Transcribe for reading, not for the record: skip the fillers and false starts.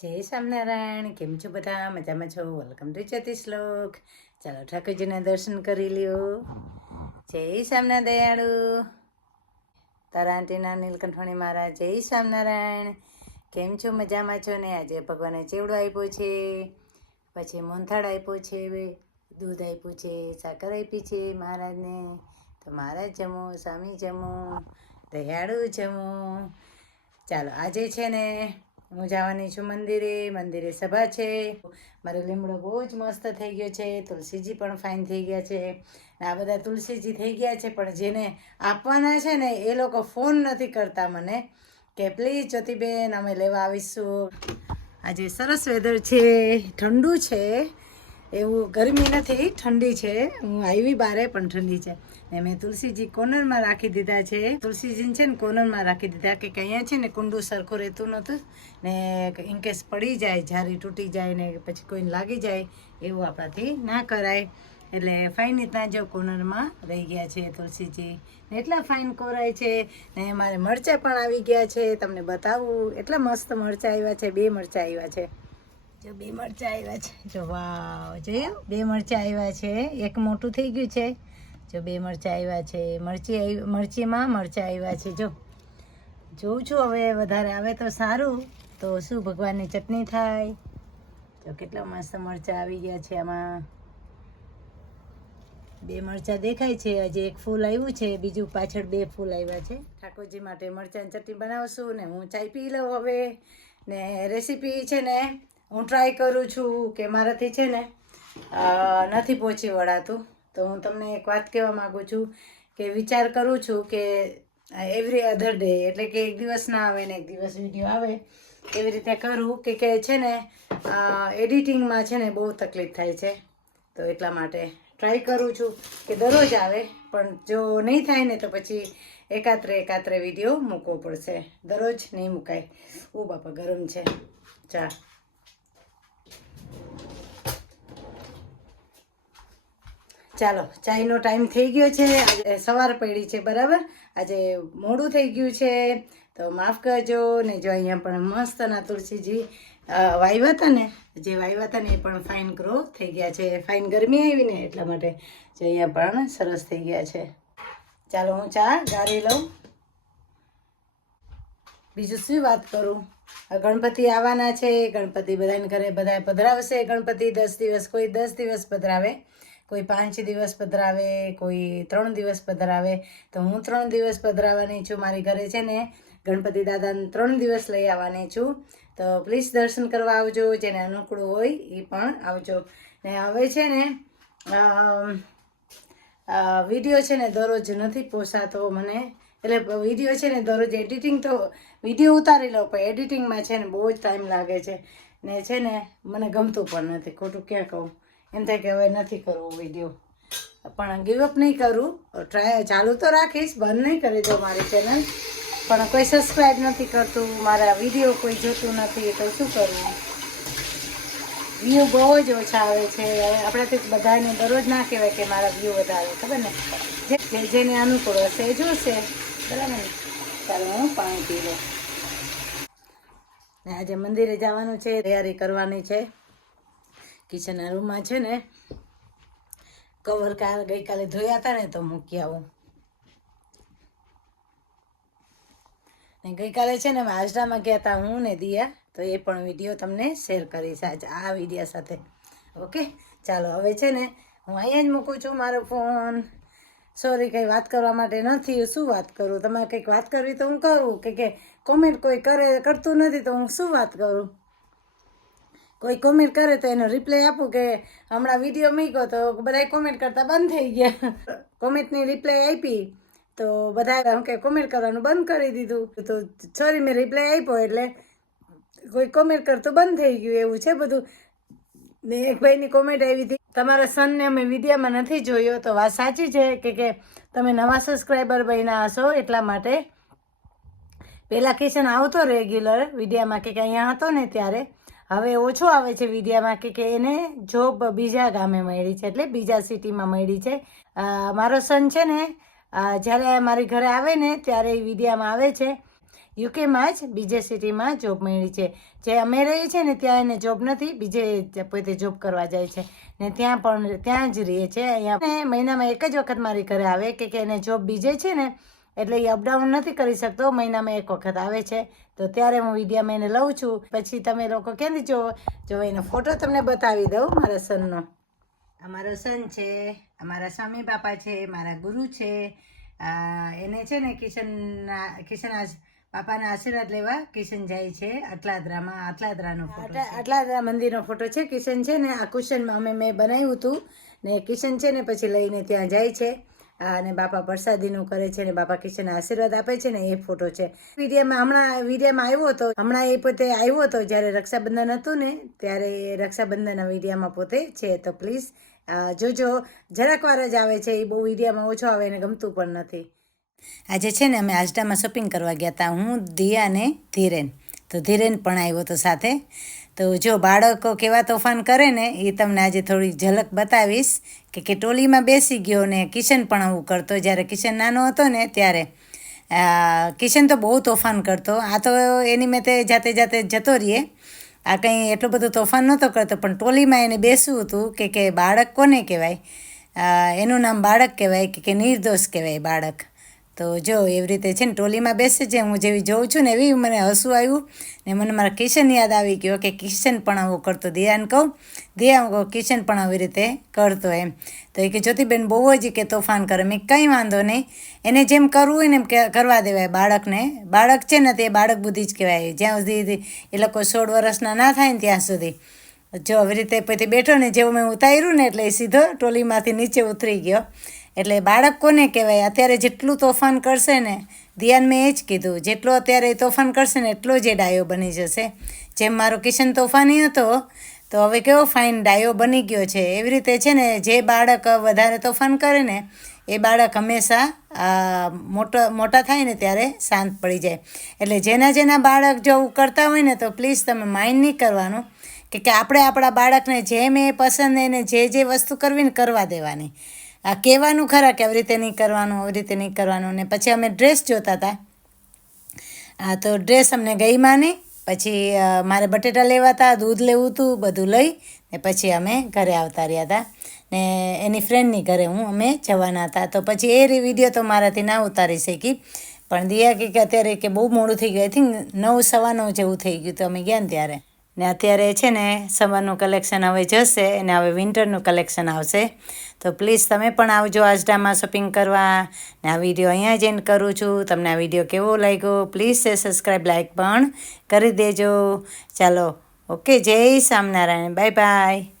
જય સ્વામિનારાયણ. કેમ છો બધા? મજામાં છો? Welcome to Jyotishlok. ચાલો ઠાકોરજીના દર્શન કરી લ્યો. જય સ્વામિનારાયણ દયાળુ. તારા આંટીના નીલકંઠવાણી મહારાજ. જય સ્વામિનારાયણ. કેમ છો? મજામાં છો ને? આજે ભગવાને ચેવડો આપ્યો છે, પછી મોહનથાળ આપ્યો છે, દૂધ આપ્યું છે, સાકર આપી છે મહારાજને. તો મહારાજ જમો, સ્વામી જમો, દયાળુ જમો. ચાલો આજે છે ને હું જવાની છું મંદિરે સભા છે. મારો લીમડો બહુ જ મસ્ત થઈ ગયો છે, તુલસીજી પણ ફાઇન થઈ ગયા છે. આ બધા તુલસીજી થઈ ગયા છે, પણ જેને આપવાના છે ને એ લોકો ફોન નથી કરતા મને કે પ્લીઝ જ્યોતિબેન અમે લેવા આવીશું. આજે સરસ વેધર છે, ઠંડુ છે, એવું ગરમી નથી, ઠંડી છે. હું આવી બારે પણ ઠંડી છે ને. મેં તુલસીજી કોર્નરમાં રાખી દીધા છે. તુલસીજીને છે ને કોર્નરમાં રાખી દીધા કે અહીંયા છે ને કુંડું સરખું રહેતું નહોતું ને ઇનકેસ પડી જાય, જારી તૂટી જાય ને પછી કોઈને લાગી જાય એવું આપણાથી ના કરાય. એટલે ફાઇન રીતના જો કોર્નરમાં રહી ગયા છે તુલસીજી ને એટલા ફાઇન કોરાય છે. ને મારે મરચાં પણ આવી ગયા છે, તમને બતાવું. એટલા મસ્ત મરચાં આવ્યા છે, 2 મરચાં આવ્યા છે. જો 2 મરચાં આવ્યા છે. જો વાવ, જોયું? 2 મરચાં આવ્યા છે. એક મોટું થઈ ગયું છે. જો 2 મરચાં આવ્યા છે. મરચીમાં મરચાં આવ્યા છે. જો જોઉં છું, હવે વધારે આવે તો સારું, તો શું ભગવાનની ચટણી થાય. જો કેટલા મસ્ત મરચાં આવી ગયા છે. આમાં 2 મરચાં દેખાય છે. હજી એક ફૂલ આવ્યું છે, બીજું પાછળ 2 ફૂલ આવ્યા છે. ઠાકોરજી માટે મરચાંની ચટણી બનાવશું ને હું ચાય પી લઉં હવે. ને રેસીપી છે ને હું ટ્રાય કરું છું કે મારાથી છે ને નથી પહોંચી વળાતું. તો હું તમને એક વાત કહેવા માગું છું કે વિચાર કરું છું કે એવરી અધર ડે, એટલે કે એક દિવસ ના આવે ને એક દિવસ વિડીયો આવે, એવી રીતે કરું કે છે ને એડિટિંગમાં છે ને બહુ તકલીફ થાય છે. તો એટલા માટે ટ્રાય કરું છું કે દરરોજ આવે, પણ જો નહીં થાય ને તો પછી એકાત્રે વિડીયો મૂકવો પડશે. દરરોજ નહીં મુકાય. ઓ બાપા, ગરમ છે ચા. ચાલો, ચાયનો ટાઈમ થઈ ગયો છે. આજે સવાર પડી છે, બરાબર. આજે મોડું થઈ ગયું છે તો માફ કરજો ને. જો અહીંયા પણ મસ્તના તુલસીજી વાવ્યા હતા ને, જે વાવ્યા હતા ને એ પણ ફાઇન ગ્રો થઈ ગયા છે. ફાઇન ગરમી આવી ને એટલા માટે જે અહીંયા પણ સરસ થઈ ગયા છે. ચાલો હું ચા ગાળી લઉં. બીજું શું વાત કરું? ગણપતિ આવવાના છે. ગણપતિ બધાને ઘરે બધા પધરાવશે. ગણપતિ 10 દિવસ, કોઈ 10 દિવસ પધરાવે, કોઈ 5 દિવસ પધરાવે, કોઈ 3 દિવસ પધરાવે. તો હું 3 દિવસ પધરાવવાની છું. મારી ઘરે છે ને ગણપતિ દાદાને 3 દિવસ લઈ આવવાની છું. તો પ્લીઝ દર્શન કરવા આવજો. જેને અનુકૂળ હોય એ પણ આવજો. ને હવે છે ને વિડીયો છે ને દરરોજ નથી પોસાતો મને. એટલે વિડીયો છે ને દરરોજ એડિટિંગ તો વિડીયો ઉતારી લઉં, પણ એડિટિંગમાં છે ને બહુ જ ટાઈમ લાગે છે ને છે ને મને ગમતું પણ નથી. ખોટું ક્યાં કહું, એમ થાય કે હવે નથી કરવું વિડીયો. પણ ગીવઅપ નહીં કરું, ટ્રાય ચાલુ તો રાખીશ, બંધ નહીં કરી દઉં મારી ચેનલ. પણ કોઈ સબસ્ક્રાઈબ નથી કરતું, મારા વિડીયો કોઈ જોતું નથી, તો શું કરવું? વ્યૂ બહુ જ ઓછા આવે છે. આપણાથી બધાને દરરોજ ના કહેવાય કે મારા વ્યૂ વધારે, ખબર ને. જેને અનુકૂળ હશે એ જોશે, બરાબર ને. ચાલો હું પાણી પી લઉં. ને આજે મંદિરે જવાનું છે, તૈયારી કરવાની છે. કિચનના રૂમમાં છે ને કવર ગઈકાલે ધોયા હતા ને તો મૂકી આવું. ને ગઈકાલે છે ને આજડામાં ગયા હતા હું ને દિયા, તો એ પણ વિડીયો તમને શેર કરીશ આજે આ વિડીયો સાથે. ઓકે, ચાલો હવે છે ને હું અહીંયા જ મૂકું છું મારો ફોન. સોરી, કંઈ વાત કરવા માટે નથી. શું વાત કરું? તમારે કંઈક વાત કરવી તો હું કરું, કે કોમેન્ટ કોઈ કરતું નથી તો હું શું વાત કરું? કોઈ કોમેન્ટ કરે તો એનો રિપ્લાય આપું કે હમણાં વિડીયો મૂક્યો તો બધા કોમેન્ટ કરતા બંધ થઈ ગયા. કોમેન્ટની રિપ્લાય આપી તો બધા કે કોમેન્ટ કરવાનું બંધ કરી દીધું. તો સોરી, મેં રિપ્લાય આપ્યો એટલે કોઈ કોમેન્ટ કરતું બંધ થઈ ગયું, એવું છે બધું. ને એક ભાઈની કોમેન્ટ આવી હતી, તમારા સનને અમે વિડીયોમાં નથી જોયો. તો વાત સાચી છે કે તમે નવા સબસ્ક્રાઈબર બન્યા હશો એટલા માટે. પહેલાં કિશન આવતો રેગ્યુલર વિડીયામાં કે અહીંયા હતો ને ત્યારે. હવે ઓછો આવે છે વિડીયામાં કે એને જોબ બીજા ગામે મળી છે, એટલે બીજા સિટીમાં મળી છે. મારો સન છે ને જ્યારે મારી ઘરે આવે ને ત્યારે એ વિડીયામાં આવે છે. યુકેમાં જ બીજે સિટીમાં જોબ મળી છે. જે અમે રહીએ છીએ ને ત્યાં એને જોબ નથી, બીજે પોતે જોબ કરવા જાય છે ને ત્યાં જ રહીએ છે. અહીંયા મહિનામાં એક જ વખત મારી ઘરે આવે કે એને જોબ બીજે છે ને એટલે એ અપડાઉન નથી કરી શકતો, મહિનામાં એક વખત આવે છે. તો ત્યારે હું વિડીયામાં એને લઉં છું. પછી તમે લોકો ક્યાંથી જો એનો ફોટો તમને બતાવી દઉં મારા સનનો. અમારો સન છે, અમારા સ્વામી બાપા છે, મારા ગુરુ છે. એને છે ને કિશન બાપાના આશીર્વાદ લેવા કિશન જાય છે અટલાદરાનો ફોટો, અટલાદરા મંદિરનો ફોટો છે. કિશન છે ને આ કુશનમાં મેં બનાવ્યું હતું ને કિશન છે ને પછી લઈને ત્યાં જાય છે અને બાપા પ્રસાદીનું કરે છે ને બાપા કિશન આશીર્વાદ આપે છે ને એ ફોટો છે. વિડીયામાં આવ્યો હતો, હમણાં એ પોતે આવ્યો હતો જ્યારે રક્ષાબંધન હતું ને ત્યારે રક્ષાબંધનના વિડીયામાં પોતે છે. તો પ્લીઝ જોજો, જરાક વાર જ આવે છે, એ બહુ વિડીયામાં ઓછો આવે, એને ગમતું પણ નથી. આજે છે ને અમે આજડામાં શોપિંગ કરવા ગયા હતા, હું, દિયા ને ધીરેન. તો ધીરેન પણ આવ્યો હતો સાથે. તો જો બાળકો કેવા તોફાન કરે ને એ તમને આજે થોડી ઝલક બતાવીશ કે ટોલીમાં બેસી ગયો ને કિશન પણ આવું કરતો. જ્યારે કિશન નાનો હતો ને ત્યારે કિશન તો બહુ તોફાન કરતો. આ તો એની મેં તે જાતે જતો રહીએ. આ કંઈ એટલું બધું તોફાન નહોતો કરતો, પણ ટોલીમાં એને બેસવું હતું કે બાળક કોને કહેવાય, એનું નામ બાળક કહેવાય કે નિર્દોષ કહેવાય બાળક. તો જો એવી રીતે છે ને ટોલીમાં બેસે છે. હું જેવી જોઉં છું ને એવી મને હસવું આવ્યું ને મને મારા કિશન યાદ આવી ગયો કે કિશન પણ આવું કરતો. દિયાને કહું કિશન પણ આવી રીતે કરતો એમ. તો એ કે જ્યોતિબેન બહુ જ કે તોફાન કરે. મેં કંઈ વાંધો નહીં, એને જેમ કરવું હોય ને એમ કરવા દેવાય બાળકને. બાળક છે ને તે બાળક બુદ્ધિ જ કહેવાય, જ્યાં સુધી એ લોકો 16 વર્ષના ના થાય ને ત્યાં સુધી. જો આવી રીતે પછી બેઠો ને, જેવું મેં ઉતાર્યું ને એટલે એ સીધો ટોલીમાંથી નીચે ઉતરી ગયો. એટલે બાળક કોને કહેવાય? અત્યારે જેટલું તોફાન કરશે ને, ધ્યાન મેં એ જ કીધું, જેટલો અત્યારે તોફાન કરશે ને એટલો જ એ ડાયો બની જશે. જેમ મારો કિશન તોફાની હતો તો હવે કેવો ફાઇન ડાયો બની ગયો છે. એવી રીતે છે ને જે બાળક વધારે તોફાન કરે ને એ બાળક હંમેશા મોટા થાય ને ત્યારે શાંત પડી જાય. એટલે જેના બાળક જો કરતા હોય ને તો પ્લીઝ તમે માઇન્ડ નહીં કરવાનું કે આપણે આપણા બાળકને જેમ એ પસંદ એને જે વસ્તુ કરવી ને કરવા દેવાની. આ કહેવાનું ખરા કે આવી રીતે નહીં કરવાનું, ને પછી અમે ડ્રેસ જોતા હતા. તો ડ્રેસ અમને ગઈમાં નહીં. પછી મારે બટેટા લેવા હતા, દૂધ લેવું હતું, બધું લઈ ને પછી અમે ઘરે આવતા રહ્યા હતા. ને એની ફ્રેન્ડની ઘરે અમે જવાના હતા. તો પછી એ વિડીયો તો મારાથી ના ઉતારી શકી. પણ દિયા કે અત્યારે કે બહુ મોડું થઈ ગયું, આઈ થિંક 9:15 જેવું થઈ ગયું તો અમે ગયા ને ત્યારે. ને અત્યારે છે ને સમરનું કલેક્શન હવે જશે અને હવે વિન્ટરનું કલેક્શન આવશે. તો પ્લીઝ તમે પણ આવજો આજડામાં શોપિંગ કરવા. ને આ વિડીયો અહીંયા જ એન્ડ કરું છું. તમને આ વિડીયો કેવો લાગ્યો પ્લીઝ સબસ્ક્રાઈબ, લાઈક પણ કરી દેજો. ચાલો, ઓકે, જય સ્વામિનારાયણ, બાય બાય.